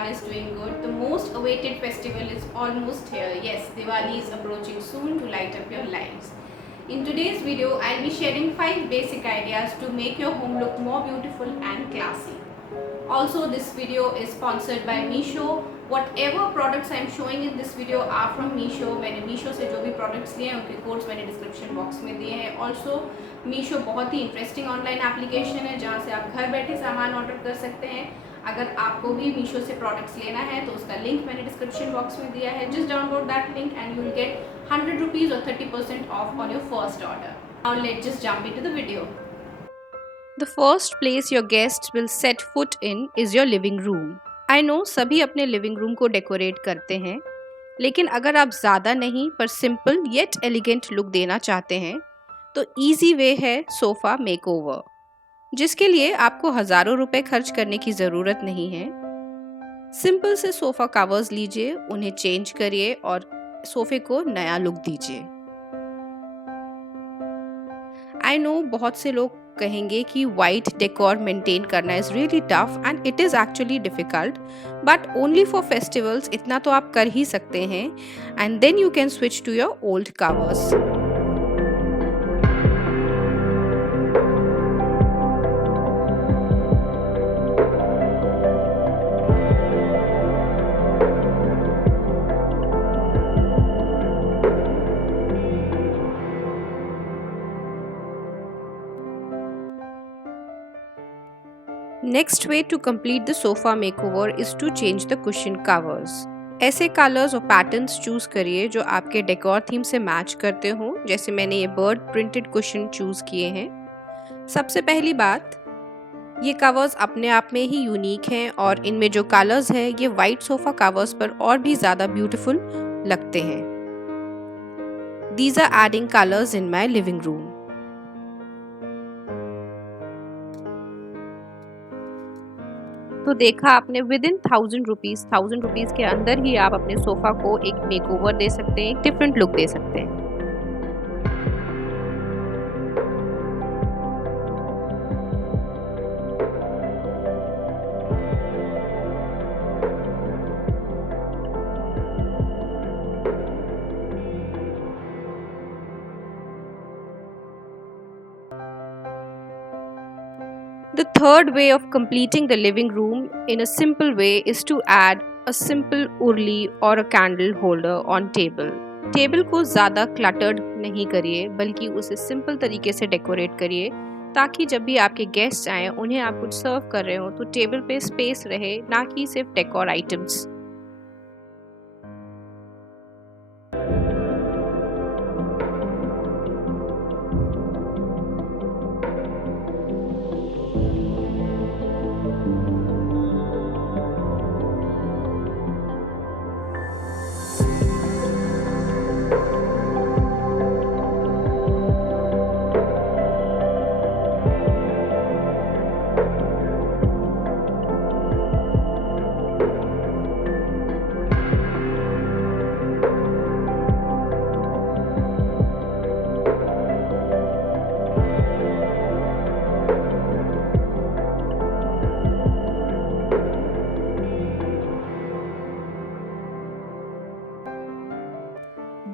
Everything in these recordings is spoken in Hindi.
everyone is doing good. The most awaited festival is almost here. Yes, Diwali is approaching soon to light up your lives. In today's video, I'll be sharing 5 basic ideas to make your home look more beautiful and classy. Also, this video is sponsored by Meesho. Whatever products I'm showing in this video are from Meesho. मैंने Meesho से जो भी products लिए हैं उनके कोड्स मैंने डिस्क्रिप्शन बॉक्स में दिए हैं. Also, Meesho बहुत ही इंटरेस्टिंग ऑनलाइन एप्लीकेशन है जहाँ से आप घर बैठे सामान ऑर्डर कर सकते हैं. अगर आपको भी मीशो से प्रोडक्ट्स लेना है तो उसका लिंक मैंने डिस्क्रिप्शन बॉक्स में दिया है. Just download that link and you will get 100 rupees और 30% of on your first order. Now let's just jump into the video. The first place your guests will set foot in is your living room. I know सभी अपने लिविंग रूम को डेकोरेट करते हैं, लेकिन अगर आप ज़्यादा नहीं पर सिंपल येट एलिगेंट लुक देना चाहते हैं तो इजी वे है सोफ़ा मेकओवर, जिसके लिए आपको हज़ारों रुपए खर्च करने की ज़रूरत नहीं है. सिंपल से सोफ़ा कवर्स लीजिए, उन्हें चेंज करिए और सोफ़े को नया लुक दीजिए. आई नो बहुत से लोग कहेंगे कि वाइट डेकोर मेंटेन करना is really tough and it is actually difficult, but only for festivals इतना तो आप कर ही सकते हैं and then you can switch to your old covers. Next way to complete the sofa makeover is to change the cushion covers. ऐसे कलर्स और पैटर्न्स चूज़ करिए जो आपके डेकोर थीम से मैच करते हों. जैसे मैंने ये बर्ड प्रिंटेड कुशन चूज़ किए हैं. सबसे पहली बात, ये कवर्स अपने आप में ही यूनिक हैं और इनमें जो कलर्स हैं ये वाइट सोफ़ा कवर्स पर और भी ज़्यादा ब्यूटीफुल लगते हैं. These are adding colors in my living room. तो देखा आपने, विद इन 1000 रुपीज़ के अंदर ही आप अपने सोफ़ा को एक मेकओवर दे सकते हैं, एक डिफरेंट लुक दे सकते हैं. The third way of completing the living room in a simple way is to add a simple urli or a candle holder on table. Table को ज़्यादा क्लटर्ड नहीं करिए, बल्कि उसे सिंपल तरीके से डेकोरेट करिए ताकि जब भी आपके गेस्ट आएँ, उन्हें आप कुछ सर्व कर रहे हो तो टेबल पे स्पेस रहे, ना कि सिर्फ डेकोर आइटम्स.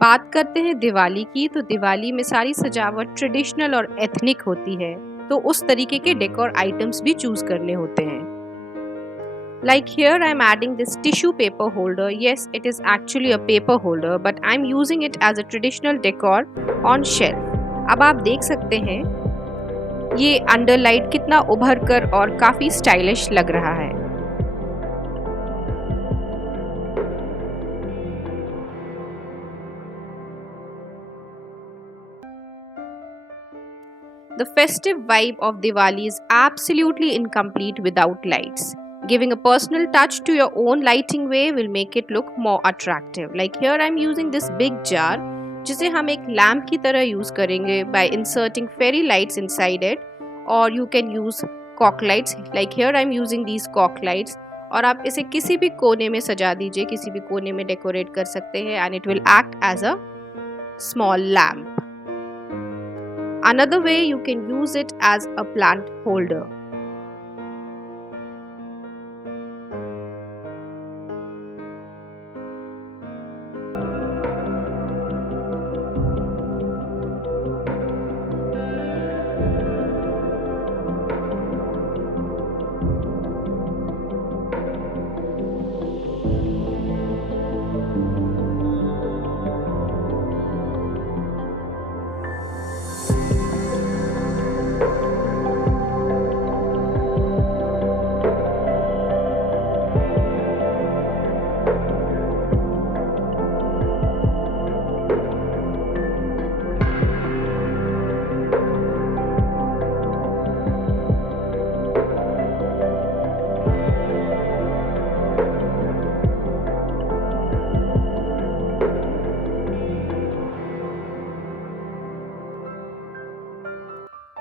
बात करते हैं दिवाली की, तो दिवाली में सारी सजावट ट्रेडिशनल और एथनिक होती है, तो उस तरीके के डेकोर आइटम्स भी चूज करने होते हैं. Like here I am adding this tissue paper holder. Yes, it is actually a paper holder, but I am using it as a traditional decor on shelf. अब आप देख सकते हैं ये अंडर लाइट कितना उभर कर और काफ़ी स्टाइलिश लग रहा है. The festive vibe of Diwali is absolutely incomplete without lights. Giving a personal touch to your own lighting way will make it look more attractive. Like here I am using this big jar जिसे हम एक लैम्प की तरह यूज़ करेंगे by inserting fairy lights inside it, or you can use cork lights. Like here I am using these cork lights. और आप इसे किसी भी कोने में सजा दीजिए, किसी भी कोने में डेकोरेट कर सकते हैं and it will act as a small lamp. Another way you can use it as a plant holder.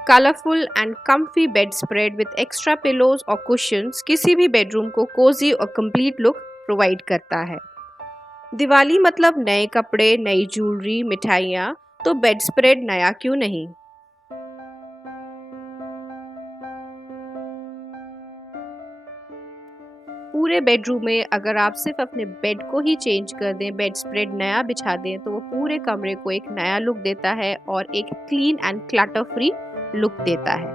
Colourful and comfy bedspread with extra pillows और cushions किसी भी बेडरूम को कोजी और कंप्लीट लुक प्रोवाइड करता है। दिवाली मतलब नए कपड़े, नई ज्वेलरी, मिठाइयाँ, तो बेडस्प्रेड नया क्यों नहीं। पूरे बेडरूम में अगर आप सिर्फ अपने बेड को ही चेंज कर दें, बेड स्प्रेड नया बिछा दें, तो वो पूरे कमरे को एक नया लुक देता है और एक clean and clutter free look देता है।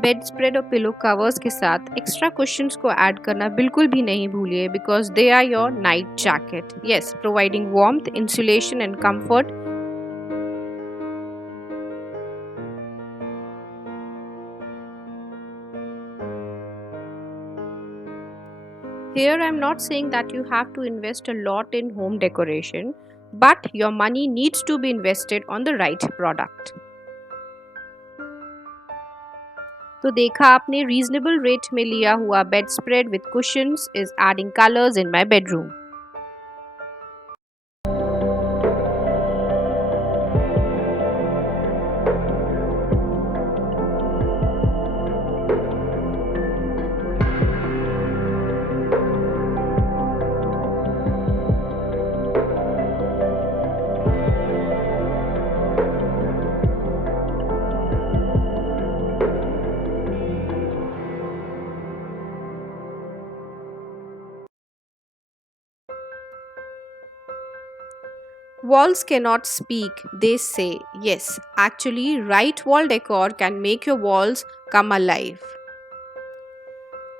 बेड स्प्रेड और पिलो कवर्स के साथ एक्स्ट्रा कुशन्स को ऐड करना बिल्कुल भी नहीं भूलिए, because they are your night jacket. Yes, providing warmth, insulation and comfort. Here I am not saying that you have to invest a lot in home decoration, but your money needs to be invested on the right product. तो देखा आपने, रीजनेबल रेट में लिया हुआ bed spread with cushions is adding colours in my bedroom. Walls cannot speak, they say. Yes, actually, right wall decor can make your walls come alive.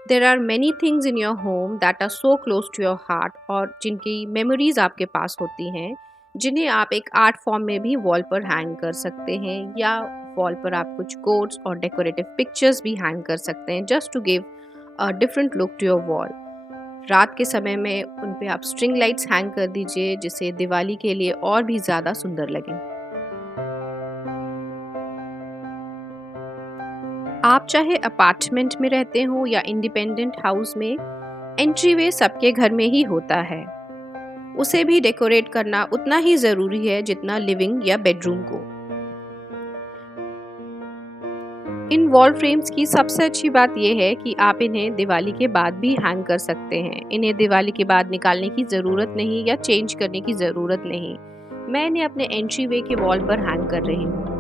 There are many things in your home that are so close to your heart और जिनकी memories आपके पास होती हैं, जिन्हें आप एक आर्ट फॉर्म में भी वॉल पर हैंग कर सकते हैं, या वॉल पर आप कुछ कोट्स और डेकोरेटिव पिक्चर्स भी हैंग कर सकते हैं, just to give a different look to your wall. रात के समय में उन पे आप स्ट्रिंग लाइट्स हैंग कर दीजिए, जिससे दिवाली के लिए और भी ज़्यादा सुंदर लगे। आप चाहे अपार्टमेंट में रहते हो या इंडिपेंडेंट हाउस में, एंट्री वे सबके घर में ही होता है। उसे भी डेकोरेट करना उतना ही ज़रूरी है जितना लिविंग या बेडरूम को। इन वॉल फ्रेम्स की सबसे अच्छी बात यह है कि आप इन्हें दिवाली के बाद भी हैंग कर सकते हैं। इन्हें दिवाली के बाद निकालने की ज़रूरत नहीं या चेंज करने की ज़रूरत नहीं। मैं इन्हें अपने एंट्री वे के वॉल पर हैंग कर रही हूँ।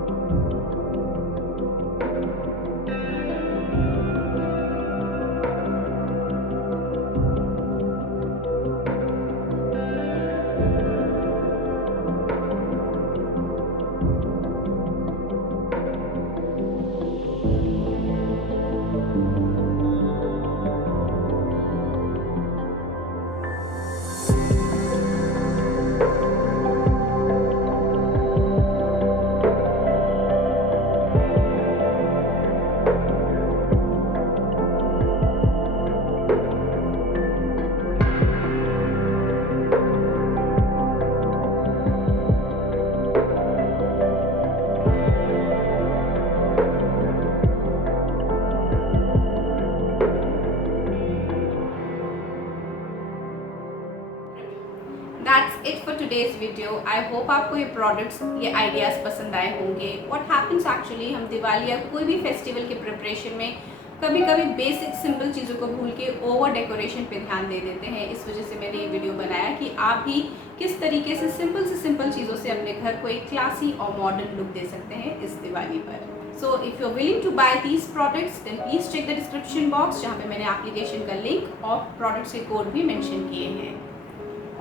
That's it for today's video. I hope आपको ये प्रोडक्ट्स, ये आइडियाज़ पसंद आए होंगे। What happens actually, हम दिवाली या कोई भी फेस्टिवल के प्रिपरेशन में कभी कभी बेसिक सिंपल चीज़ों को भूल के ओवर डेकोरेशन पे ध्यान दे देते हैं। इस वजह से मैंने ये वीडियो बनाया कि आप भी किस तरीके से सिंपल चीज़ों से अपने घर को एक क्लासी और मॉडर्न लुक दे सकते हैं इस दिवाली पर। So if you're willing to buy these products, then please check the description box, जहाँ पे मैंने एप्लीकेशन का लिंक और प्रोडक्ट्स के कोड भी मेंशन किए हैं।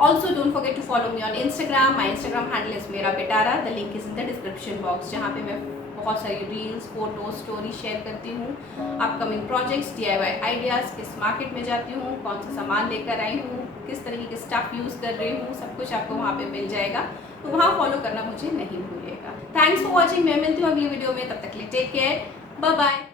Also don't forget to follow me on Instagram. My Instagram handle is मेरा पिटारा. The link is in the description box, जहाँ पे मैं बहुत सारी रील्स, फोटो, स्टोरी शेयर करती हूँ। अपकमिंग प्रोजेक्ट्स, DIY आइडियाज़, किस मार्केट में जाती हूँ, कौन सा सामान लेकर आई हूँ, किस तरीके के स्टफ यूज़ कर रही हूँ, सब कुछ आपको वहाँ पे मिल जाएगा। तो वहाँ फॉलो करना मुझे नहीं भूलिएगा। Thanks for watching. मैं मिलती हूँ अगली वीडियो में, तब तक के लिए टेक केयर, बाय बाय।